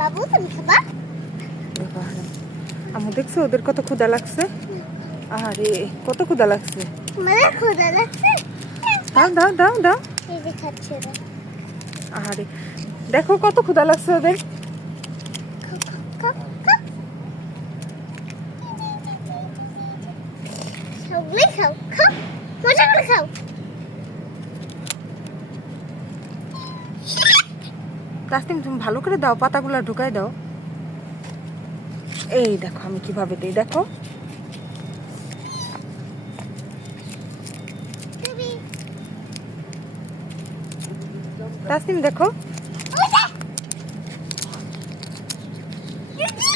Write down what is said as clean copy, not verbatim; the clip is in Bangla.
বাবু তুমি খাবা? আম্মু দেখছো ওদের কত ক্ষুধা লাগছে? আরে কত ক্ষুধা লাগছে। মানে ক্ষুধা লাগছে? দাও দাও দাও দাও। এই যে খাচ্ছে না। আরে দেখো কত ক্ষুধা লাগছে ওদের। খাও, খাও, খাও। সবগুলোই খাও, খাও। মজা করে খাও। তাসনিম তুমি ভালো করে দাও, পাতাগুলো ঢুকাই দাও। এই দেখো আমি কিভাবে দিই, দেখো। তুমি তাসনিম দেখো। ওই যে।